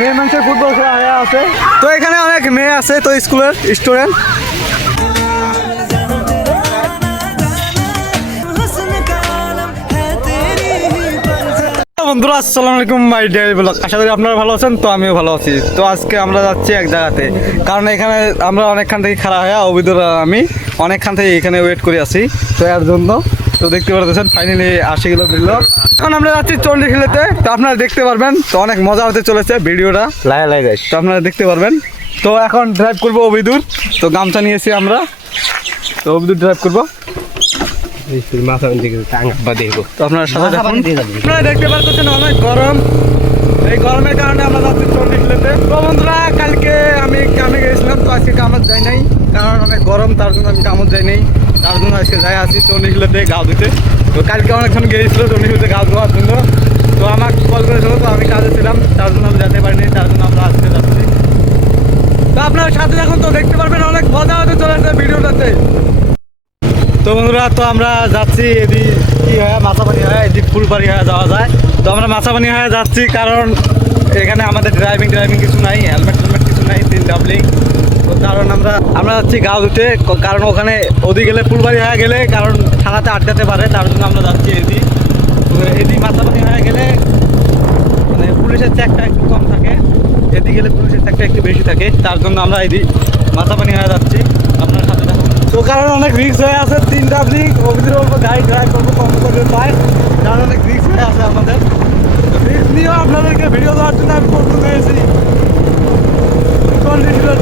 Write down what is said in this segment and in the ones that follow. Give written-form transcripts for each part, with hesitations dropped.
মেয়ে মানুষের ফুটবল খেলা হয়ে আছে। তো এখানে অনেক মেয়ে আছে, তো স্কুলের স্টুডেন্ট। বন্ধুরা আসসালামু আলাইকুম, মাই ডেইলি ব্লগ। আশা করি আপনারা ভালো আছেন, তো আমিও ভালো আছি। তো আজকে আমরা যাচ্ছি এক জায়গাতে, কারণ এখানে আমরা অনেকক্ষণ থেকে খারাপ হয়ে অবিদুর আমি অনেকক্ষণ থেকে এখানে ওয়েট করে আছি, তো এর জন্য। তো দেখতে পাচ্ছেন ফাইনালি 80 কিলো বেরলো। এখন আমরা যাচ্ছি চন্ডিখিলেতে, তো আপনারা দেখতে পারবেন। তো অনেক মজা হতে চলেছে ভিডিওটা, তো আপনারা দেখতে পারবেন। তো এখন ড্রাইভ করবো অবিদুর, তো গামছা নিয়েছি আমরা, তো অবিদুর ড্রাইভ করবো। তো আপনারা সাথে আপনারা দেখতে পাচ্ছেন অনেক গরম, এই গরমের কারণে আমরা যাচ্ছি চন্ডিখিলেতে। তো বন্ধুরা কালকে আমি কামে গেছিলাম, তো আজকে কামত যাই নাই, কারণ অনেক গরম, তার জন্য আমি কামত যাই নাই। তার জন্য আজকে যাই আছি চন্ডিখিলেতে গাও দিতে। তো কালকে অনেকক্ষণ গিয়েছিল চন্ডিখিলেতে গাও দেওয়ার জন্য, তো আমাকে কল করেছিল, তো আমি কাজে ছিলাম, তার জন্য আমি যেতে পারিনি, তার জন্য আমরা আজকে যাচ্ছি। তো আপনার সাথে এখন তো দেখতে পারবেন অনেক মজা হতে চলেছে ভিডিওটাতে। তো বন্ধুরা তো আমরা যাচ্ছি এদিক কি হয় মাছাপানি হয়, এদিক ফুলবাড়ি হয়ে যাওয়া যায়। তো আমরা মাছাপানি হয়ে যাচ্ছি, কারণ এখানে আমাদের ড্রাইভিং কিছু নাই, হেলমেট কিছু নাই, 3 ডাবলিং। তো কারণ আমরা যাচ্ছি গাঁও দিতে, কারণ ওখানে ওদিক গেলে ফুলবাড়ি হয়ে গেলে কারণ থানাতে আটকাতে পারে, তার জন্য আমরা যাচ্ছি এদিক। তো এদিক মাছাপানি হয়ে গেলে মানে পুলিশের চেকটা একটু কম থাকে, এদিক গেলে পুলিশের চেকটা একটু বেশি থাকে, তার জন্য আমরা এদিক মাছাপানি হয়ে যাচ্ছি। আপনার সাথে দেখুন, তো কারণ অনেক রিক্স হয়ে আছে, 3 ডাবলিং অভিযোগ করবো, গাড়ি ড্রাইভ করবো কম করবে পায়, কারণ অনেক রিক্স হয়ে আছে আমাদের। রিক্স নিয়েও আপনাদেরকে ভিডিও দেওয়ার জন্য আমি প্রস্তুত হয়েছি।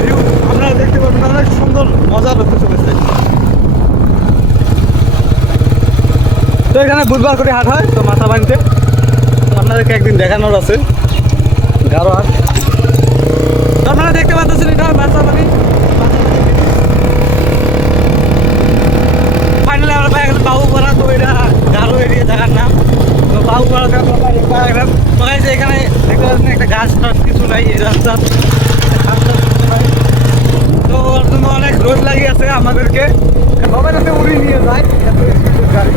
ভিউ আপনারা দেখতে পাবেন, অনেক সুন্দর মজা হতে চলেছে। তো এখানে বুধবার করে হাট হয়, তো মাথাবাড়িতে আপনাদেরকে একদিন দেখানোর আছে গারো হাট। তো আপনারা দেখতে পাচ্ছেন এটা মাথাবাড়ি। ফাইনালি আমরা পাই গেলাম বাবুপাড়া, তো এটা গারো এরিয়া জায়গার নাম। তো বাবুপাড়াতে আমরা পাই গেলাম। তো এখানে দেখতে পাচ্ছেন একটা গাছ টাছ কিছু নাই এই রাস্তা, তো ওর জন্য অনেক রোদ লাগিয়ে আছে আমাদেরকে, সবাই যাতে উড়িয়ে নিয়ে যায় গাড়ি।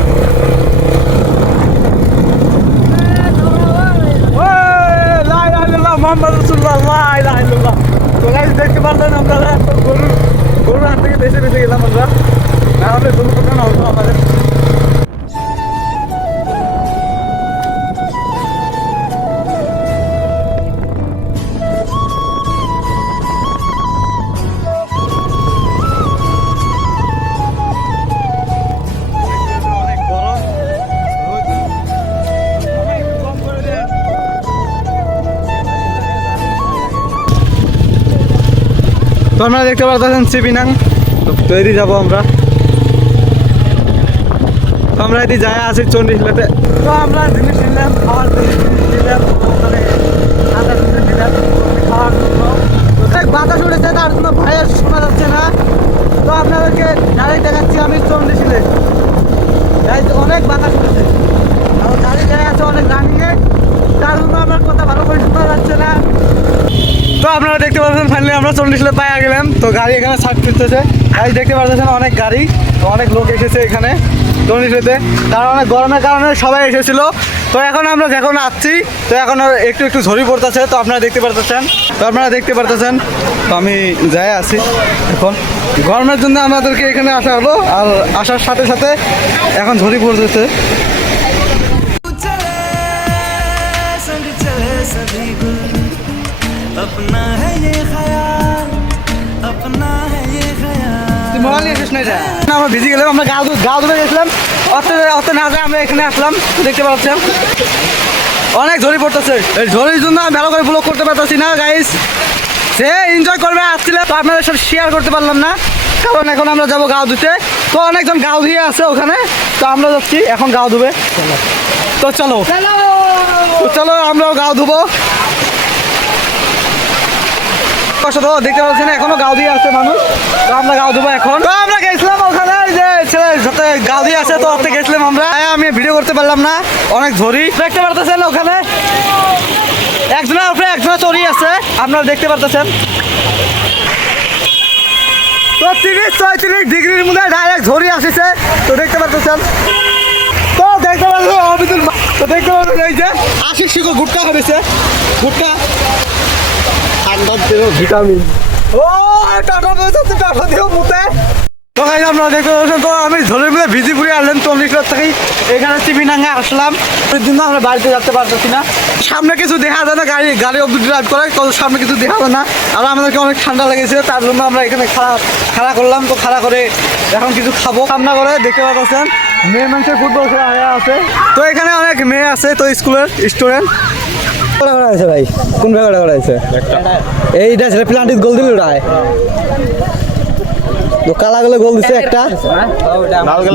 মোহাম্মদ রাসূলুল্লাহ লা ইলাহা ইল্লাল্লাহ। তো গাইস দেখতে পারলেন আপনারা গরুর হাত থেকে বেঁচে গেলাম আমরা, না হলে দুর্ঘটনা হতো আমাদের। তো আপনারা দেখতে পাচ্ছেন সিপিনাং, তো এদিকে যাবো আমরা। তো আমরা এদিকে যাই আছি চন্ডিখিলেতে। তো আমরা জিনিস নিলাম, খাওয়ার জিনিস নিলাম, মানে খাওয়ার জিনিস নিলাম খাওয়ার জন্য। অনেক বাতাস উঠেছে, তার জন্য ভাইয়ের শোনা যাচ্ছে না। তো আপনাদেরকে ডাইরেক্ট দেখাচ্ছি আমি চন্ডিখিলে, অনেক বাতাস উঠেছে, আর গাড়ি গায়ে আছে অনেক রানিংয়ে, তার জন্য আমার কথা ভালো করে শোনা যাচ্ছে না। তো আপনারা দেখতে পাচ্ছেন ফাইনালি আমরা চন্ডিখিলে পাইয়া গেলাম। তো গাড়ি এখানে সার্চ করতেছে, গাড়ি দেখতে পাচ্ছেন অনেক গাড়ি, তো অনেক লোক এসেছে এখানে চন্ডিখিলেতে, কারণ অনেক গরমের কারণে সবাই এসেছিল। তো এখন আমরা যখন আসছি, তো এখন একটু একটু ঝরি পড়তেছে, তো আপনারা দেখতে পারতেছেন। তো আমি যাই আছি এখন, গরমের জন্য আমাদেরকে এখানে আসা হলো, আর আসার সাথে সাথে এখন ঝরি পড়তেছে। আমরা ভিজে গেলাম, আমরা গাও ধরে গেছিলাম, অত না যায় আমরা এখানে আসলাম। দেখতে পাচ্ছেন অনেক ঝড়ি পড়তেছে, এই ঝড়ির জন্য আমি ভালো করে ব্লগ করতে পারতেছি না গাইস। সে এনজয় করবে আসছিল, তো আপনাদের সাথে শেয়ার করতে পারলাম না, কারণ এখন আমরা যাবো গাও ধুতে। তো অনেকজন গাও ধুয়ে আছে ওখানে, তো আমরা যাচ্ছি এখন গাও ধুবে। তো চলো আমরাও গাও ধুবো। দেখতে পাচ্ছেন এখনো গাও দিয়ে আছে মানুষ, তো আমরা গাও ধুবো এখন। তো আমরা গেছিলাম ওখানে, যে ছেলে সাথে গাও দিয়ে আছে, তো ওতে গেছিলাম আমরা। আমি ভিডিও করতে পারলাম না, অনেক ঝড়ি। দেখতে পারতেছেন ওখানে একজনের উপরে একজনের চড়ি আছে, আপনারা দেখতে পারতেছেন। তো 30-34 ডিগ্রির মধ্যে ডাইরেক্ট ঝড়ি আসছে, তো দেখতে পারতেছেন। তো দেখতে পাচ্ছেন অবিদুল, তো দেখতে পাচ্ছেন এই যে 80 শিকো গুটকা হয়েছে, গুটকা ভিটামিন ও টাটা বেঁচে টাটা দিও মুতে তো গাইস আপনারা দেখতে পাচ্ছেন তো আমি ধরে মিলে ভিজি পুরি আনলাম 40 লাখ থেকে এখানে চিবিনাঙ্গা আসলাম এর জন্য আমরা বাড়িতে যেতে পারতেছি না সামনে কিছু দেখা যায় না গাড়ি অব্দি ড্রাইভ করে কত সামনে কিছু দেখা যায় না আর আমাদেরকে অনেক ঠান্ডা লেগেছে তার জন্য আমরা এখানে খাড়া করলাম তো খাড়া করে এখন কিছু খাবো সামনা করে দেখতে পাচ্ছেন মেয়ে মানুষের ফুটবল খেলা হয়ে আছে তো এখানে অনেক মেয়ে আছে তো স্কুলের স্টুডেন্ট আছে ভাই কোন জায়গাটা করাইছে এইটা ছেলে প্লান্টিস গোল দিল ওটায় তো কালা গলে গোল দিছে একটা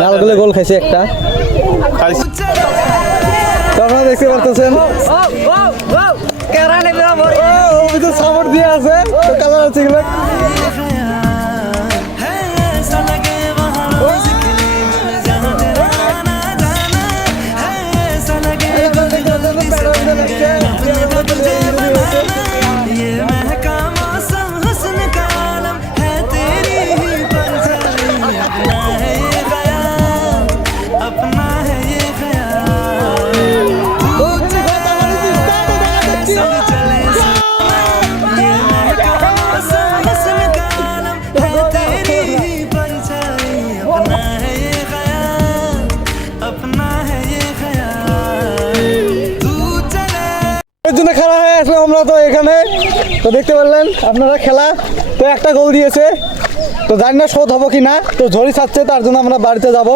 লাল গলে গোল খাইছে একটা তো আপনারা দেখতে পাচ্ছেন সাপোর্ট দিয়ে আছে তো কালার আছে এগুলো খেলা হয়ে আসলাম আমরা তো এখানে তো দেখতে পারলেন আপনারা খেলা তো একটা গোল দিয়েছে তো জানি না শোধ হবো কি না তো ঝড়ি ছাড়ছে তার জন্য আমরা বাড়িতে যাব